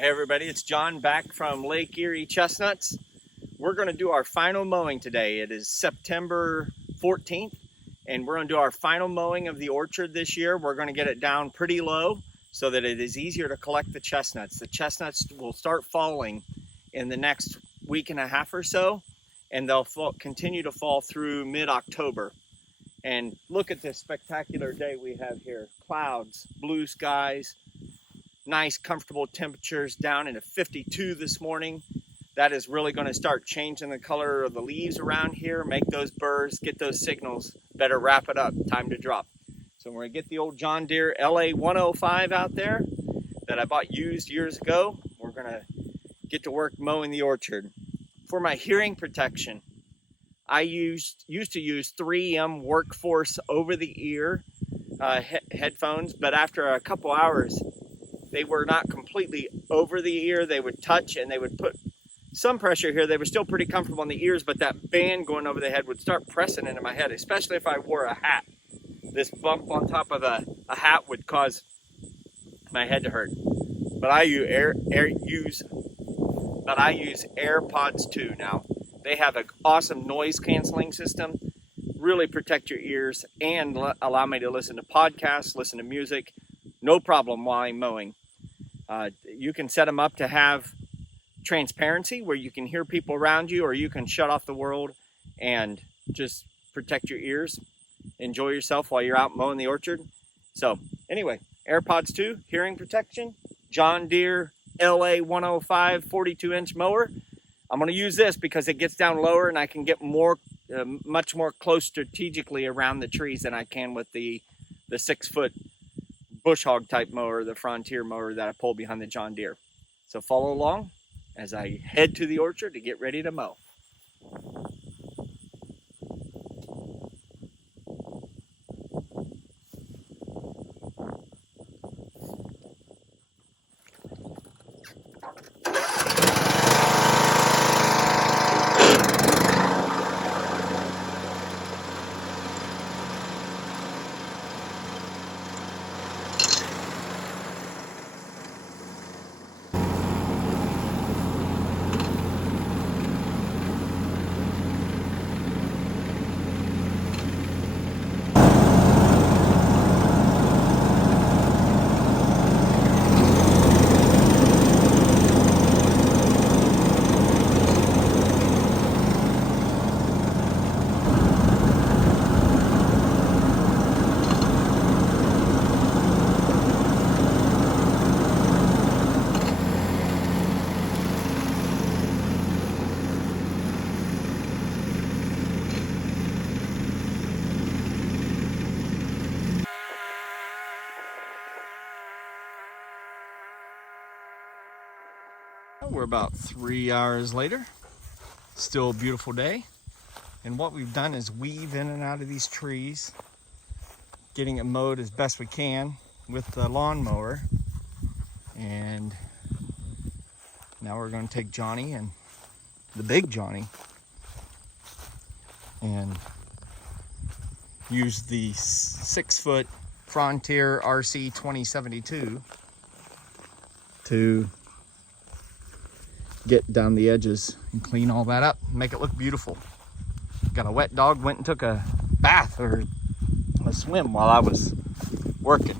Hey everybody, it's John back from Lake Erie Chestnuts. We're going to do our final mowing today. It is September 14th and we're going to do our final mowing of the orchard this year. We're going to get it down pretty low so that it is easier to collect the chestnuts. The chestnuts will start falling in the next week and a half or so, and they'll continue to fall through mid-October. And look at this spectacular day we have here. Clouds, blue skies, nice comfortable temperatures down into 52 this morning. That is really going to start changing the color of the leaves around here, make those burrs, get those signals, better wrap it up, time to drop. So we're going to get the old John Deere LA 105 out there that I bought used years ago. We're going to get to work mowing the orchard. For my hearing protection, I used to use 3M Workforce over the ear headphones, but after a couple hours, they were not completely over the ear. They would touch and they would put some pressure here. They were still pretty comfortable in the ears, but that band going over the head would start pressing into my head, especially if I wore a hat. This bump on top of a hat would cause my head to hurt. But I use AirPods 2 now. They have an awesome noise canceling system, really protect your ears and allow me to listen to podcasts, listen to music, no problem while I'm mowing. You can set them up to have transparency where you can hear people around you, or you can shut off the world and just protect your ears. Enjoy yourself while you're out mowing the orchard. So anyway, AirPods 2, hearing protection, John Deere LA 105 42-inch mower. I'm going to use this because it gets down lower and I can get much more close strategically around the trees than I can with the 6-foot bush hog type mower, the Frontier mower that I pull behind the John Deere. So follow along as I head to the orchard to get ready to mow. We're about 3 hours later, still a beautiful day. And what we've done is weave in and out of these trees, getting it mowed as best we can with the lawnmower. And now we're going to take Johnny, and the big Johnny, and use the 6-foot Frontier RC 2072 to get down the edges and clean all that up, make it look beautiful. Got a wet dog, went and took a bath or a swim while I was working.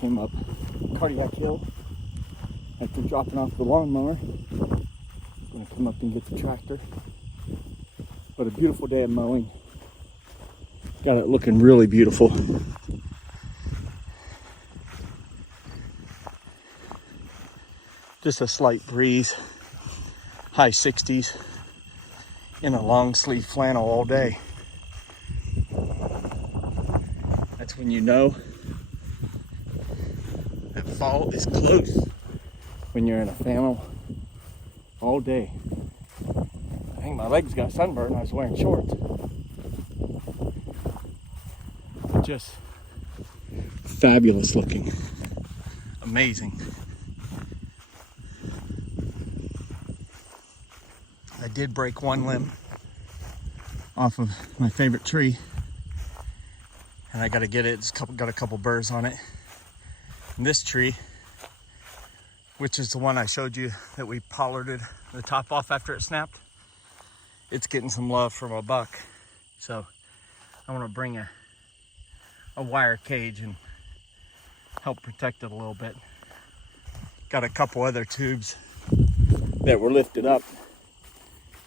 came up Cardiac Hill after dropping off the lawnmower. Gonna come up and get the tractor. But a beautiful day of mowing. Got it looking really beautiful. Just a slight breeze, high 60s, in a long sleeve flannel all day. That's when you know that fall is close, when you're in a flannel all day. I think my legs got sunburned. I was wearing shorts. Just fabulous looking. Amazing. I did break one limb off of my favorite tree, and I got to get it. It's got a couple burrs on it. And this tree, which is the one I showed you that we pollarded the top off after it snapped, it's getting some love from a buck. So I want to bring a wire cage and help protect it a little bit. Got a couple other tubes that were lifted up.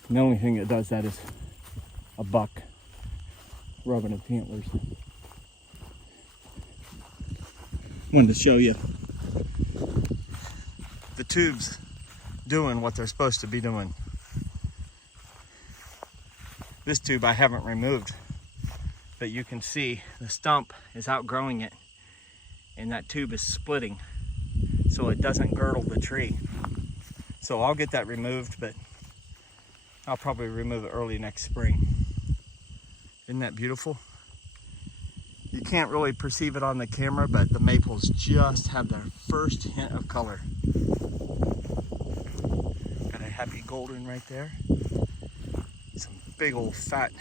And the only thing that does that is a buck rubbing its antlers. Wanted to show you the tubes doing what they're supposed to be doing. This tube I haven't removed, but you can see the stump is outgrowing it, and that tube is splitting so it doesn't girdle the tree. So I'll get that removed, but I'll probably remove it early next spring. Isn't that beautiful? You can't really perceive it on the camera, but the maples just have their first hint of color. Got a happy golden right there. Some big old fat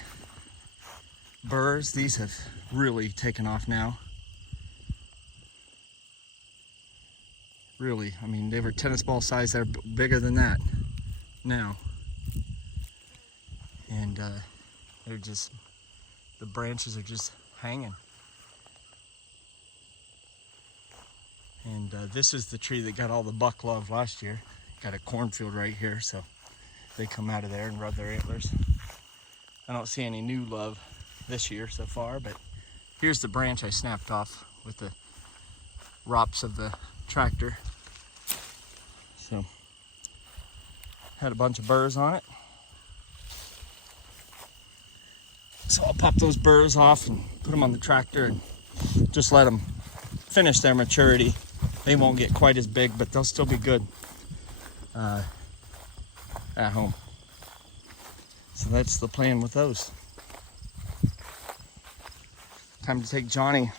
burrs. These have really taken off now. Really, I mean, they were tennis ball size. They're bigger than that now. And they're just, the branches are just hanging. And this is the tree that got all the buck love last year. Got a cornfield right here, so they come out of there and rub their antlers. I don't see any new love this year so far, but here's the branch I snapped off with the rops of the tractor. So, had a bunch of burrs on it. So I'll pop those burrs off and put them on the tractor and just let them finish their maturity. They won't get quite as big, but they'll still be good at home. So that's the plan with those. Time to take Johnny,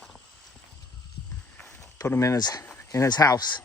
put him in his house.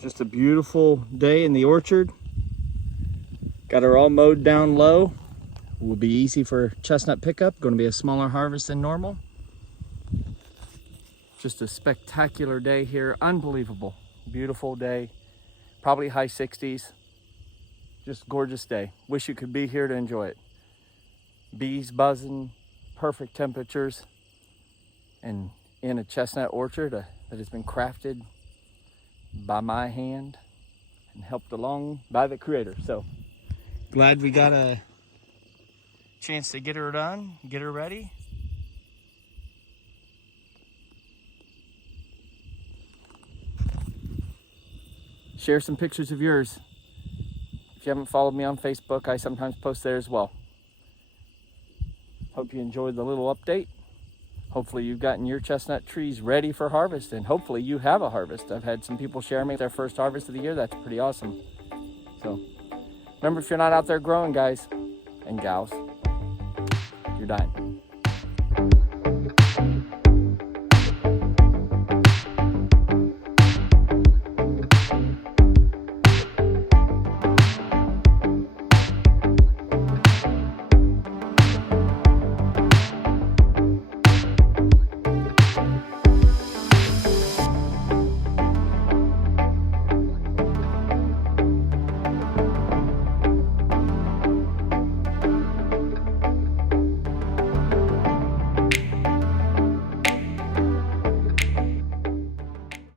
Just a beautiful day in the orchard. Got her all mowed down low. Will be easy for chestnut pickup. Going to be a smaller harvest than normal. Just a spectacular day here. Unbelievable. Beautiful day. Probably high 60s. Just gorgeous day. Wish you could be here to enjoy it. Bees buzzing, perfect temperatures, and in a chestnut orchard that has been crafted by my hand and helped along by the creator. So glad we got a chance to get her done, get her ready. Share some pictures of yours. If you haven't followed me on Facebook, I sometimes post there as well. Hope you enjoyed the little update. Hopefully you've gotten your chestnut trees ready for harvest, and hopefully you have a harvest. I've had some people share me their first harvest of the year. That's pretty awesome. So remember, if you're not out there growing, guys and gals, you're dying.